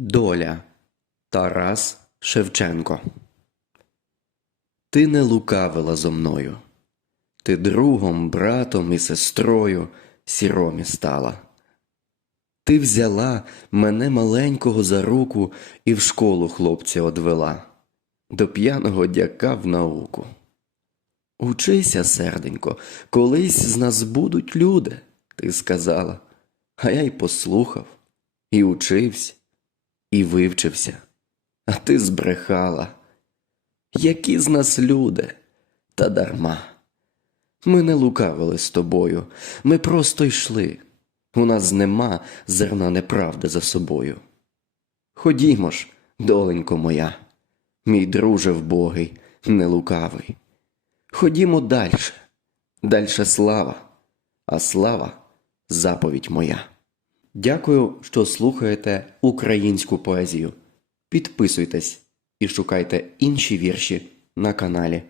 Доля Тарас Шевченко. Ти не лукавила зо мною, ти другом, братом і сестрою сіромі стала. Ти взяла мене маленького за руку і в школу хлопця одвела, до п'яного дяка в науку. Учися, серденько, колись з нас будуть люди, ти сказала, а я й послухав, і учився, і вивчився, а ти збрехала. Які з нас люди, та дарма. Ми не лукавили з тобою, ми просто йшли. У нас нема зерна неправди за собою. Ходімо ж, доленько моя, мій друже вбогий, не лукавий. Ходімо дальше, дальше слава, а слава заповідь моя. Дякую, що слухаєте українську поезію. Підписуйтесь і шукайте інші вірші на каналі.